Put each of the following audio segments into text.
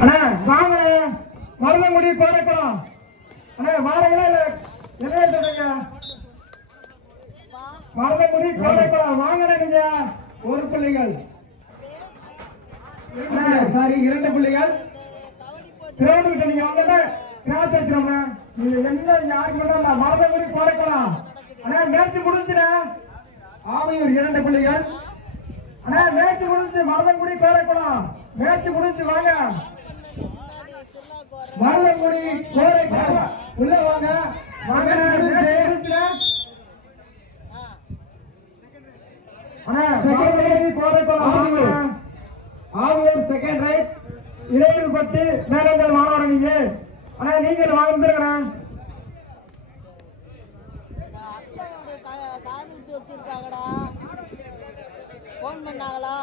அண்ணா வாங்க மருதங்குடி கோரைக்குளம் அண்ணா வாடகைல என்ன சொல்றீங்க? மருதங்குடி கோரைக்குளம் வாங்கின நீங்க ஒரு புள்ளிகள் சாரி 2 புள்ளிகள் கிரௌண்ட் நீங்க வந்து கிராஸ் வச்சிரோம். நீங்க என்ன யாருக்கு மருதங்குடி கோரைக்குளம் அண்ணா மேட்ச் முடிஞ்சுடா. ஆவையூர் 2 புள்ளிகள் அண்ணா மேட்ச் முடிஞ்சு மருதங்குடி கோரைக்குளம் மேட்ச் முடிஞ்சு வாங்க மருதங்குடி கோரைக்குளம் உள்ள வாங்க ஆவியூர் செகண்ட் ரைட் இடையூறு பட்டு மேலங்கள் மாணவர் நீங்க ஆனா நீங்க வந்துருக்கிறேன் போன் பண்ணாங்களா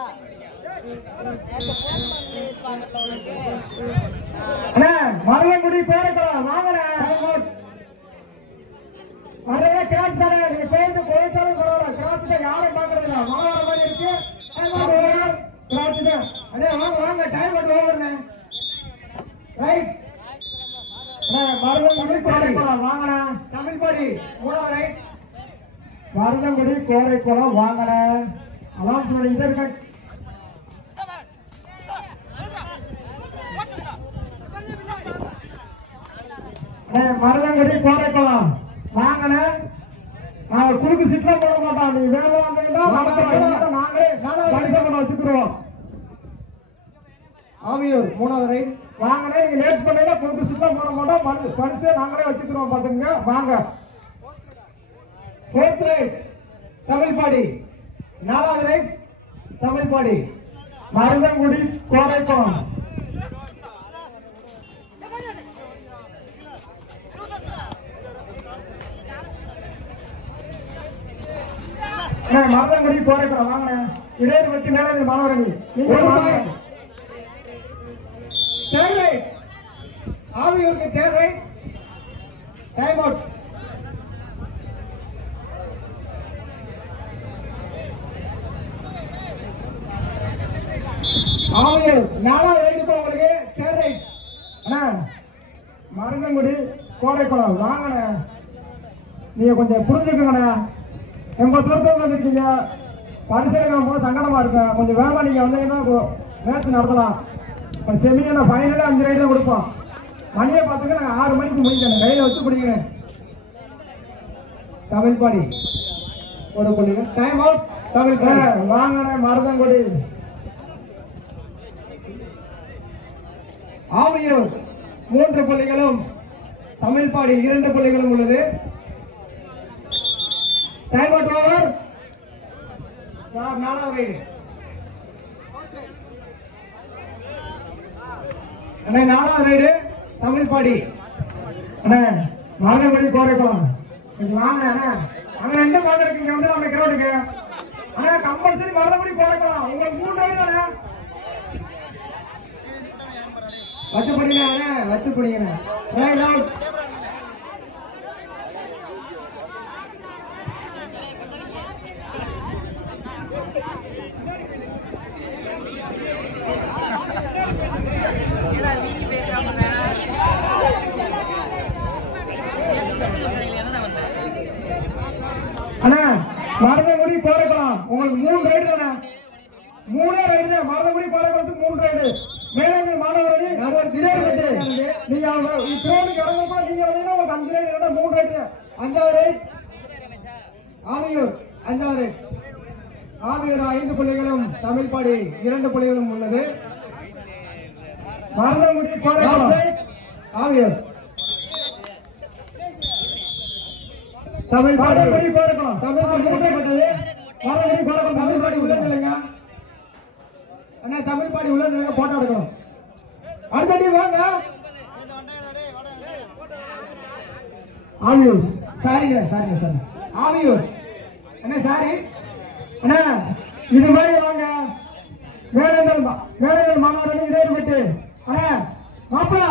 மருதங்குடி கோரைக்குளம் வாங்க நிறைய கிராஸ் தானே நீங்க போயிட்டு போயிட்டாலும் பரவாயில்ல கிராஸ் யாரும் பாக்குறது இல்ல மாணவர் மாதிரி இருக்கு கிராஸ் தான் அடே வாங்க வாங்க டைம் அவுட் ஓவர்ண்ணே ரைட் மருதங்குடி கோரைக்குளம் வாங்கண்ணா தமிழ்பாடி 3வது ரைட் மருதங்குடி கோரைக்குளம் வாங்கண்ணா அதான் சொல்லுங்க இருக்க மருதங்குடி கோரைக்குளம் வாங்கண்ண நாங்க குறுக்கு சிட்ல போட மாட்டோம். நீங்க வேணும் நாங்களே பண்ண வச்சுக்கிறோம். ஆவியூர் 3வது ரைட் வாங்கண்ணே நீங்க லேட் பண்ணீங்கன்னா குறுக்கு சிட்ல போட மாட்டோம். பரிசு நாங்களே வச்சுக்கிறோம் பாத்துங்க வாங்க 4th ரைட் தமிழ்பாடி 4வது ரைட் தமிழ்பாடி மருதங்குடி கோரைக்குளம் மருதங்குடி கோரைக்குளம் வாங்க இடையூறு பற்றி மேலே மாணவரணி தேர்ட் ரைட் ஆவியூருக்கு third right time out Aviyur 4வது ரைட் உங்களுக்கு தேர்ட் ரைட் அண்ணா மருதங்குடி கோரைக்குளம் வாங்கண்ணே நீங்க கொஞ்சம் புரிஞ்சுக்கங்கண்ணா எங்க தூரத்தில் வந்துருக்கீங்க பரிசீலனை போது சங்கடமா இருக்கு கொஞ்சம் வேகமா நீங்க வந்தீங்கன்னா மேட்ச் நடத்தலாம். செமியான ஃபைனலே 5 ரைட் தான் கொடுப்போம். மணியை பார்த்துக்க நாங்கள் 6 மணிக்கு முடிக்கிறேன் கையில வச்சு பிடிக்கிறேன். தமிழ்பாடி ஒரு புள்ளிங்க டைம் அவுட் தமிழ்பாடி வாங்கின மருதங்குடி ஆவியூர் 3 புள்ளிகளும் தமிழ்பாடி 2 புள்ளிகளும் உள்ளது. டைம் அவுட் ஓவர் சார் 4வது ரைடு அண்ணா 4வது ரைடு தமிழ்பாடி அண்ணா மருதங்குடி கோரைக்குளம் வாங்க அண்ணா அங்க 2 மாடு இருக்கீங்க வந்து நம்ம கிரௌண்டுக்கு அண்ணா கம்பல்சரி மருதங்குடி கோரைக்குளம் உங்களுக்கு 3 ரைடு தானே வச்சு படிங்க அண்ணா வச்சு படிங்க ரைட் அவுட் அண்ணா மருதங்குடி கோரைக்குளம் உங்களுக்கு 3 ரைடு தானே 3 ரைடு தான் மருதங்குடி கோரைக்குளத்துக்கு 3 ரைடு மேலே மாணவரணி நீங்க கிரௌண்டுக்கு இறங்குறப்ப நீங்க வந்தீங்கன்னா உங்களுக்கு 5 ரைடு இல்லைன்னா 3 ரைடு 5வது ரைட் ஆவியூர் 5வது ரைட் ஆவியூர் 5 புள்ளிகளும் தமிழ்பாடி 2 புள்ளிகளும் உள்ளது. மருதங்குடி கோரைக்குளம் ஆவியூர் தமிழ்பாடி கோரைக்குளம் தமிழ்பாடி மருதங்குடி கோரைக்குளம் தமிழ்பாடி உள்ள இல்லைங்க அண்ணா தமிழ்பாடி உள்ள இல்லைங்க போட்டோ எடுக்கணும். அடுத்த வாங்க ஆவியூர் சாரிங்க சாரிங்க சார் ஆவியூர் அண்ணா சாரி அண்ணா இது மாதிரி வாங்க வேலைகள் மாணவர்கள் இடையே விட்டு அண்ணா மாப்பிள